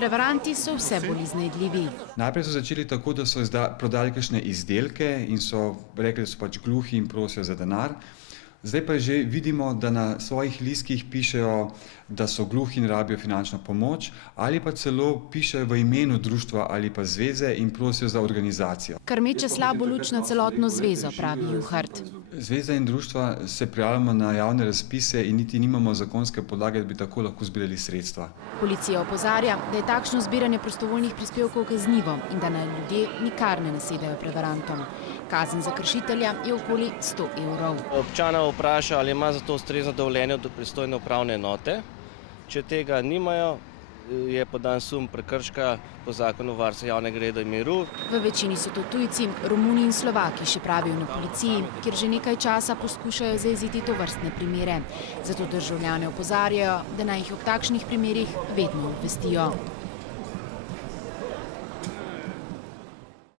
Prevaranti so vse bolj iznajdljivi. Najprej so začeli tako, da so prodali kakšne izdelke in so rekli, da so pač gluhi in prosijo za denar. Zdaj pa že vidimo, da na svojih listkih pišejo, da so gluhi in rabijo finančno pomoč, ali pa celo pišejo v imenu društva ali pa zveze in prosijo za organizacijo. Kar meče slabo luč na celotno zvezo, pravi Juhart. Zveza in društva se prijavljamo na javne razpise in niti nimamo zakonske podlage, da bi tako lahko zbirali sredstva. Policija opozarja, da je takšno zbiranje prostovoljnih prispevkov kaznivo in da naj ljudje nikar ne nasedajo prevarantom. Kazen za kršitelja je okoli 100 evrov. Občana vpraša, ali ima za to ustrezno dovoljenje od pristojne upravne enote. Če tega nimajo, je podan sum prekrška po zakonu o varstvu javnega reda in miru. V večini so to tujci, Romuni in Slovaki, še pravijo na policiji, kjer že nekaj časa poskušajo zajeziti tovrstne primere. Zato državljane opozarjajo, da naj jih ob takšnih primerih vedno obvestijo.